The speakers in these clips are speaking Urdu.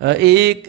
1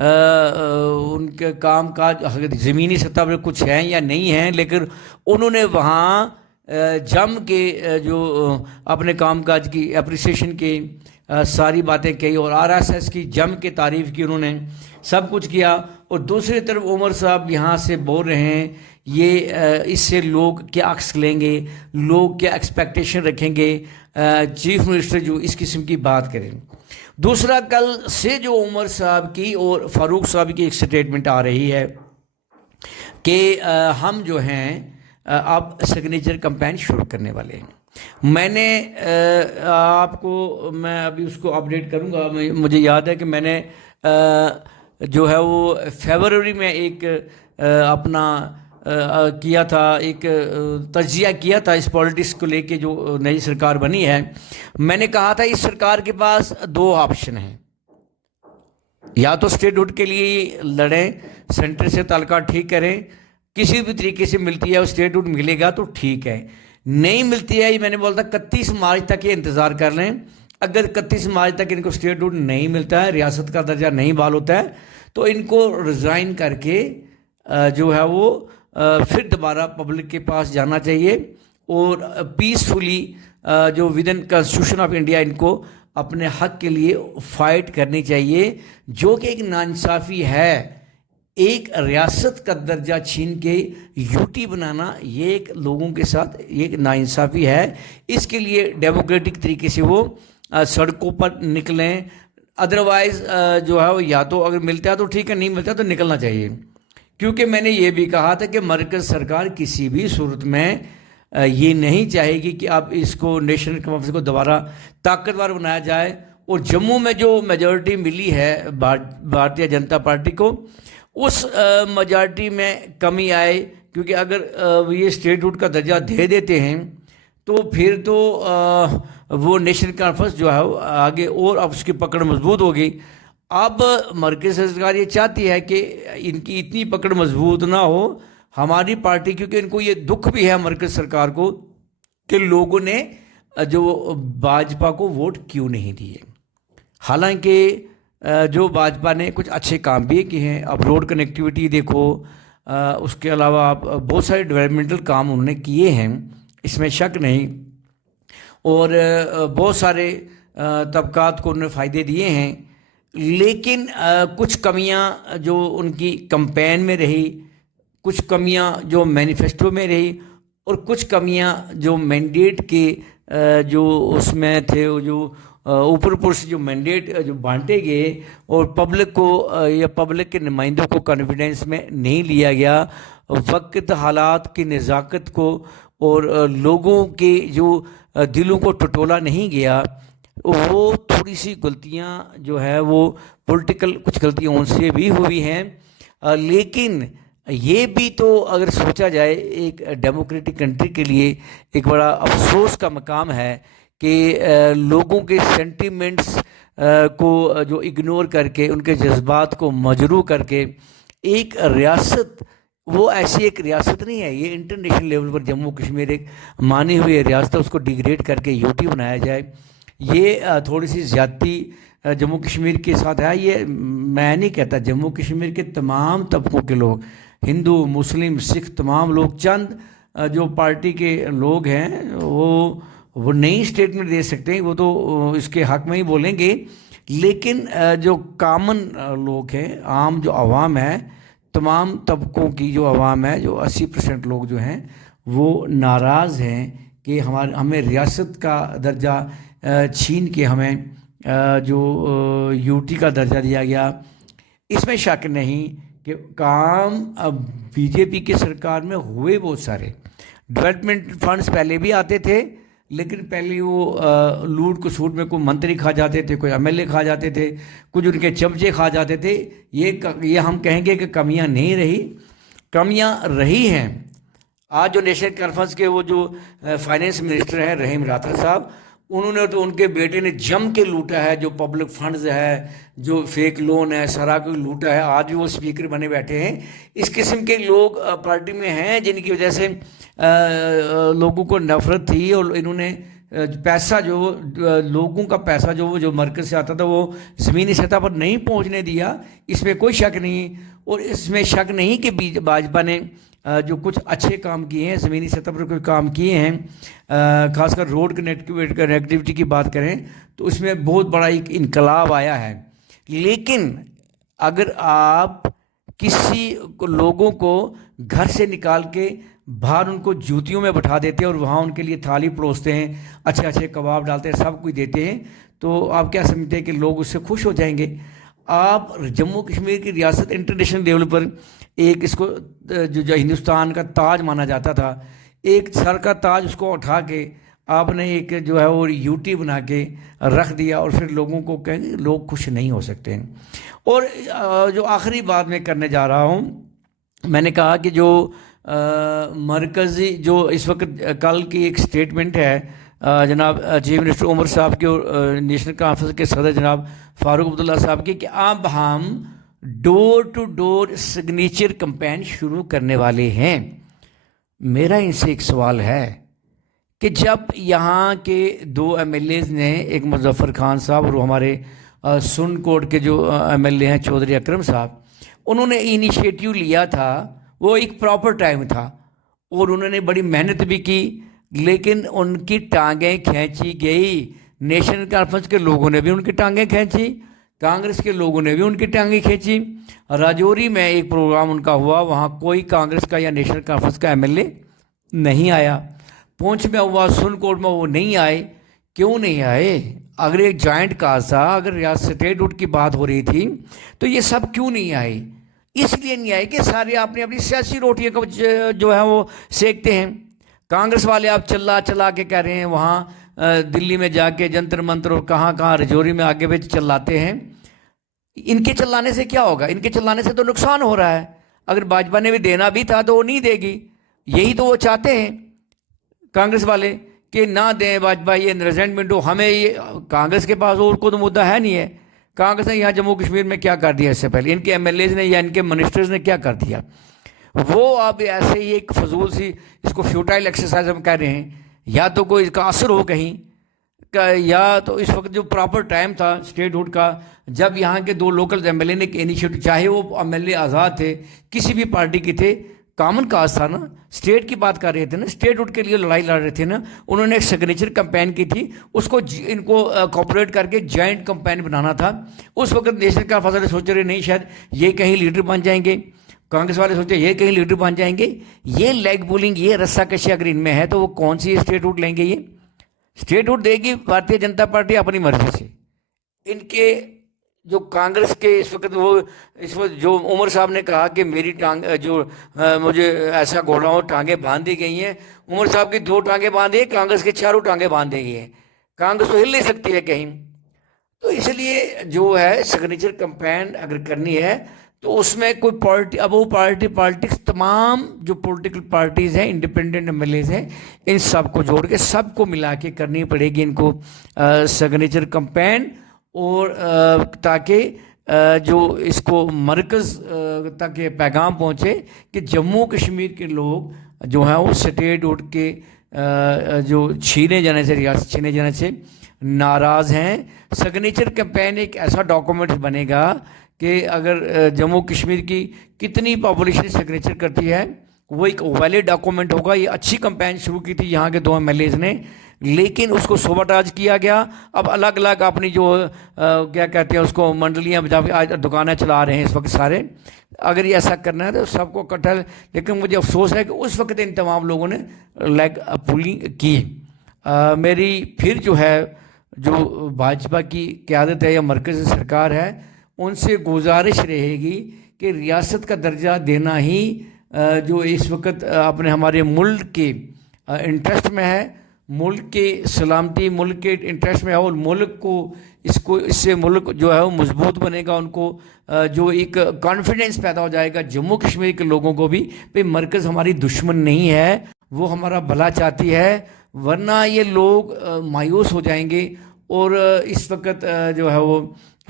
ان کے کام کاج زمینی سطح پر کچھ ہیں یا نہیں ہیں، لیکن انہوں نے وہاں جم کے جو اپنے کام کاج کی اپریسیشن کی ساری باتیں کہی، اور RSS کی جم کے تعریف کی، انہوں نے سب کچھ کیا. اور دوسری طرف عمر صاحب یہاں سے بول رہے ہیں یہ اس سے لوگ کیا عکس لیں گے، لوگ کیا ایکسپیکٹیشن رکھیں گے چیف منسٹر جو اس قسم کی بات کریں. دوسرا، کل سے جو عمر صاحب کی اور فاروق صاحب کی ایک سٹیٹمنٹ آ رہی ہے کہ ہم جو ہیں اب سگنیچر کمپین شروع کرنے والے ہیں. میں نے آپ کو، میں ابھی اس کو اپڈیٹ کروں گا. مجھے یاد ہے کہ میں نے جو ہے وہ فیبروری میں ایک اپنا کیا تھا، ایک تجزیہ کیا تھا اس پالیٹکس کو لے کے جو نئی سرکار بنی ہے. میں نے کہا تھا اس سرکار کے پاس دو آپشن ہیں، یا تو اسٹیٹ ہوڈ کے لیے لڑیں، سینٹر سے تعلقات ٹھیک کریں، کسی بھی طریقے سے ملتی ہے وہ اسٹیٹ ہوڈ ملے گا تو ٹھیک ہے، نہیں ملتی ہے میں نے بولتا 31 مارچ تک یہ انتظار کر لیں. اگر 31 مارچ تک ان کو اسٹیٹ ہوڈ نہیں ملتا ہے، ریاست کا درجہ نہیں بحال ہوتا ہے، تو ان کو ریزائن کر کے جو ہے وہ پھر دوبارہ پبلک کے پاس جانا چاہیے، اور پیسفلی جو within constitution of India ان کو اپنے حق کے لیے فائٹ کرنی چاہیے، جو کہ ایک ناانصافی ہے. ایک ریاست کا درجہ چھین کے UT بنانا، یہ ایک لوگوں کے ساتھ ایک ناانصافی ہے. اس کے لیے ڈیموکریٹک طریقے سے وہ سڑکوں پر نکلیں. ادروائز جو ہے وہ یا تو اگر ملتا ہے تو ٹھیک ہے، نہیں ملتا تو نکلنا چاہیے. کیونکہ میں نے یہ بھی کہا تھا کہ مرکز سرکار کسی بھی صورت میں یہ نہیں چاہے گی کہ اب اس کو نیشنل کانفرنس کو دوبارہ طاقتور بنایا جائے. اور جموں میں جو میجورٹی ملی ہے بھارتیہ جنتا پارٹی کو، اس میجارٹی میں کمی آئے. کیونکہ اگر یہ اسٹیٹ ہوڈ کا درجہ دے دیتے ہیں تو پھر تو وہ نیشنل کانفرنس جو ہے آگے اور اب اس کی پکڑ مضبوط ہوگی. اب مرکز سرکار یہ چاہتی ہے کہ ان کی اتنی پکڑ مضبوط نہ ہو ہماری پارٹی، کیونکہ ان کو یہ دکھ بھی ہے مرکز سرکار کو کہ لوگوں نے جو بھاجپا کو ووٹ کیوں نہیں دیے. حالانکہ جو بھاجپا نے کچھ اچھے کام بھی کیے ہیں. اب روڈ کنیکٹیوٹی دیکھو، اس کے علاوہ آپ بہت سارے ڈیولپمنٹل کام انہوں نے کیے ہیں، اس میں شک نہیں، اور بہت سارے طبقات کو انہوں نے فائدے دیے ہیں. لیکن کچھ کمیاں جو ان کی کمپین میں رہی، کچھ کمیاں جو مینیفیسٹو میں رہی، اور کچھ کمیاں جو مینڈیٹ کے جو اس میں تھے، جو اوپر اوپر سے جو مینڈیٹ جو بانٹے گئے اور پبلک کو یا پبلک کے نمائندوں کو کانفیڈنس میں نہیں لیا گیا، وقت حالات کی نزاکت کو اور لوگوں کے جو دلوں کو ٹٹولا نہیں گیا، وہ تھوڑی سی غلطیاں جو ہے وہ پولیٹیکل کچھ غلطیاں ان سے بھی ہوئی ہیں. لیکن یہ بھی تو اگر سوچا جائے ایک ڈیموکریٹک کنٹری کے لیے ایک بڑا افسوس کا مقام ہے کہ لوگوں کے سینٹیمنٹس کو جو اگنور کر کے، ان کے جذبات کو مجروح کر کے ایک ریاست، وہ ایسی ایک ریاست نہیں ہے، یہ انٹرنیشنل لیول پر جموں کشمیر ایک مانی ہوئی ریاست ہے، اس کو ڈیگریڈ کر کے UT بنایا جائے، یہ تھوڑی سی زیادتی جموں کشمیر کے ساتھ ہے. یہ میں نہیں کہتا، جموں کشمیر کے تمام طبقوں کے لوگ، ہندو، مسلم، سکھ، تمام لوگ، چند جو پارٹی کے لوگ ہیں وہ نئی اسٹیٹمنٹ دے سکتے ہیں، وہ تو اس کے حق میں ہی بولیں گے. لیکن جو کامن لوگ ہیں، عام جو عوام ہے، تمام طبقوں کی جو عوام ہے، جو 80% لوگ جو ہیں وہ ناراض ہیں کہ ہمیں ریاست کا درجہ چھین کے ہمیں جو UT کا درجہ دیا گیا. اس میں شک نہیں کہ کام اب BJP کی سرکار میں ہوئے بہت سارے. ڈیولپمنٹ فنڈز پہلے بھی آتے تھے، لیکن پہلے وہ لوٹ کسوٹ میں کوئی منتری کھا جاتے تھے، کوئی MLA کھا جاتے تھے، کچھ ان کے چمچے کھا جاتے تھے. یہ ہم کہیں گے کہ کمیاں نہیں رہی، کمیاں رہی ہیں. آج جو نیشنل کانفرنس کے وہ جو فائنینس منسٹر ہیں رحیم راٹھر صاحب، انہوں نے تو ان کے بیٹے نے جم کے لوٹا ہے، جو پبلک فنڈز ہے، جو فیک لون ہے، سارا کو لوٹا ہے. آج بھی وہ اسپیکر بنے بیٹھے ہیں. اس قسم کے لوگ پارٹی میں ہیں جن کی وجہ سے لوگوں کو نفرت تھی، اور انہوں نے پیسہ جو لوگوں کا پیسہ جو مرکز سے آتا تھا وہ زمینی سطح پر نہیں پہنچنے دیا، اس میں کوئی شک نہیں، اور اس میں شک نہیں کہ بھاجپا نے جو کچھ اچھے کام کیے ہیں، زمینی سطح پر کوئی کام کیے ہیں، خاص کر روڈ کنیکٹیوٹی کی بات کریں تو اس میں بہت بڑا ایک انقلاب آیا ہے۔ لیکن اگر آپ کسی لوگوں کو گھر سے نکال کے باہر ان کو جوتیوں میں بٹھا دیتے ہیں اور وہاں ان کے لیے تھالی پروستے ہیں، اچھے اچھے کباب ڈالتے ہیں، سب کچھ دیتے ہیں، تو آپ کیا سمجھتے ہیں کہ لوگ اس سے خوش ہو جائیں گے؟ آپ جموں کشمیر کی ریاست انٹرنیشنل لیول پر ایک اس کو جو ہندوستان کا تاج مانا جاتا تھا، ایک سر کا تاج اس کو اٹھا کے آپ نے ایک جو ہے وہ یوٹی بنا کے رکھ دیا، اور پھر لوگوں کو کہیں گے لوگ خوش نہیں ہو سکتے ہیں۔ اور جو آخری بات میں کرنے جا رہا ہوں، میں نے کہا کہ جو مرکزی جو اس وقت کل کی ایک سٹیٹمنٹ ہے جناب چیف منسٹر عمر صاحب کے اور نیشنل کانفرنس کے صدر جناب فاروق عبداللہ صاحب کی، کہ اب ہم ڈور ٹو ڈور سگنیچر کمپین شروع کرنے والے ہیں۔ میرا ان سے ایک سوال ہے کہ جب یہاں کے 2 ایم ایل ایز نے، ایک مظفر خان صاحب اور ہمارے سن کوٹ کے جو ایم ایل اے ہیں چودھری اکرم صاحب، انہوں نے انیشیٹیو لیا تھا، وہ ایک پراپر ٹائم تھا اور انہوں نے بڑی محنت بھی کی، لیکن ان کی ٹانگیں کھینچی گئی۔ نیشنل کانفرنس کے لوگوں نے بھی ان کی ٹانگیں کھینچی، کانگریس کے لوگوں نے بھی ان کی ٹانگیں کھینچی۔ راجوری میں ایک پروگرام ان کا ہوا، وہاں کوئی کانگریس کا یا نیشنل کانفرنس کا ایم ایل اے نہیں آیا۔ پونچھ میں ہوا، سن کوٹ میں وہ نہیں آئے۔ کیوں نہیں آئے؟ اگر ایک جوائنٹ کاز تھا، اگر ریاست اسٹیٹ ہوڈ کی بات ہو رہی تھی تو یہ سب کیوں نہیں آئے؟ اس لیے نہیں آئے کہ سارے اپنی اپنی سیاسی روٹیاں کو جو ہے وہ سیکتے ہیں۔ کانگریس والے آپ چلا کے کہہ رہے ہیں، وہاں دلی میں جا کے جنتر منتر اور کہاں رجوری میں آگے بیچ چلاتے ہیں۔ ان کے چلانے سے کیا ہوگا؟ ان کے چلانے سے تو نقصان ہو رہا ہے۔ اگر بھاجپا نے بھی دینا بھی تھا تو وہ نہیں دے گی، یہی تو وہ چاہتے ہیں کانگریس والے کہ نہ دیں بھاجپا، یہ ریزنٹمنٹ ہو ہمیں۔ یہ کانگریس کے پاس اور کوئی مدعا ہے نہیں ہے۔ کانگریس نے یہاں جموں کشمیر میں کیا کر دیا اس سے پہلے؟ ان کے ایم ایل ایز نے یا ان کے منسٹرز نے کیا کر دیا؟ وہ اب ایسے ہی ایک فضول سی، اس کو فیوٹائل ایکسرسائز ہم کہہ رہے ہیں، یا تو کوئی اس کا اثر ہو کہیں، یا تو اس وقت جو پراپر ٹائم تھا اسٹیٹ ہوڈ کا، جب یہاں کے 2 لوکل ایم ایل اے نے انیشیٹو، چاہے وہ ایم ایل اے آزاد تھے، کسی بھی پارٹی کے تھے، کامن کاز تھا نا، اسٹیٹ کی بات کر رہے تھے نا، اسٹیٹ ہوڈ کے لیے لڑائی لڑ رہے تھے نا، انہوں نے ایک سگنیچر کمپین کی تھی، اس کو ان کو کوپریٹ کر کے جوائنٹ کمپین بنانا تھا۔ اس وقت نیشنل کا فضل سوچ رہے نہیں شاید یہ کہیں لیڈر بن جائیں گے، کانگریس والے سوچے یہ کہیں لیڈر بن جائیں گے۔ یہ لیگ پولنگ، یہ رسہ کشی اگر ان میں ہے تو وہ کون سی اسٹیٹ ہوڈ لیں گے؟ یہ اسٹیٹ ہوڈ دے گی بھارتیہ جنتا پارٹی اپنی مرضی سے۔ ان کے جو کانگریس کے اس وقت جو عمر صاحب نے کہا کہ میری ٹانگ جو مجھے ایسا گھوڑا ہو، ٹانگیں باندھ دی گئی ہیں، عمر صاحب کی 2 ٹانگیں باندھ دی، کانگریس کے 4 ٹانگیں باندھ دی گئی ہیں۔ کانگریس تو ہل نہیں سکتی ہے کہیں۔ تو اس لیے جو ہے سگنیچر کمپین اگر کرنی ہے تو اس میں کوئی پارٹی، اب وہ پالیٹکس تمام جو پولیٹیکل پارٹیز ہیں، انڈیپینڈنٹ ایم ایل ایز ہیں، ان سب کو جوڑ کے سب کو ملا کے کرنی پڑے گی ان کو سگنیچر کمپین، اور تاکہ جو اس کو مرکز تک یہ پیغام پہنچے کہ جموں کشمیر کے لوگ جو ہیں وہ اسٹیٹ ہوڈ کے جو چھینے جانے سے، ریاست چھینے جانے سے ناراض ہیں۔ سگنیچر کمپین ایک ایسا ڈاکومنٹ بنے گا کہ اگر جموں کشمیر کی کتنی پاپولیشن سگنیچر کرتی ہے وہ ایک ویلڈ ڈاکومنٹ ہوگا۔ یہ اچھی کمپین شروع کی تھی یہاں کے 2 ایم ایل ایز نے، لیکن اس کو سوباٹاج کیا گیا۔ اب الگ الگ اپنی جو کیا کہتے ہیں اس کو منڈلیاں بجا کے آج دکانیں چلا رہے ہیں اس وقت سارے۔ اگر یہ ایسا کرنا ہے تو سب کو اکٹھا، لیکن مجھے افسوس ہے کہ اس وقت ان تمام لوگوں نے لیگ پولنگ کی۔ میری پھر جو ہے جو بھاجپا کی قیادت ہے یا مرکزی سرکار ہے، ان سے گزارش رہے گی کہ ریاست کا درجہ دینا ہی جو اس وقت اپنے ہمارے ملک کے انٹرسٹ میں ہے، ملک کے سلامتی، ملک کے انٹرسٹ میں ہے، اور ملک کو اس سے ملک جو ہے وہ مضبوط بنے گا، ان کو جو ایک کانفیڈنس پیدا ہو جائے گا جموں کشمیر کے لوگوں کو بھی، بھئی مرکز ہماری دشمن نہیں ہے، وہ ہمارا بھلا چاہتی ہے، ورنہ یہ لوگ مایوس ہو جائیں گے۔ اور اس وقت جو ہے وہ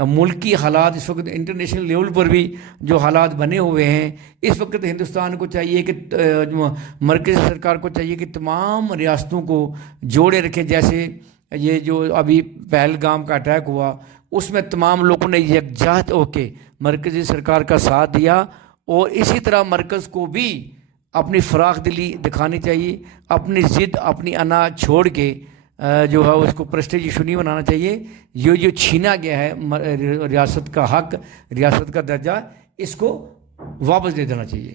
ملکی حالات اس وقت انٹرنیشنل لیول پر بھی جو حالات بنے ہوئے ہیں، اس وقت ہندوستان کو چاہیے کہ مرکزی سرکار کو چاہیے کہ تمام ریاستوں کو جوڑے رکھے. جیسے یہ جو ابھی پہلگام کا اٹیک ہوا، اس میں تمام لوگوں نے یکجہت ہو کے مرکزی سرکار کا ساتھ دیا، اور اسی طرح مرکز کو بھی اپنی فراخ دلی دکھانی چاہیے، اپنی ضد اپنی انا چھوڑ کے جو ہے اس کو پریسٹیج ایشو نہیں بنانا چاہیے. یہ جو چھینا گیا ہے ریاست کا حق، ریاست کا درجہ، اس کو واپس دے دینا چاہیے.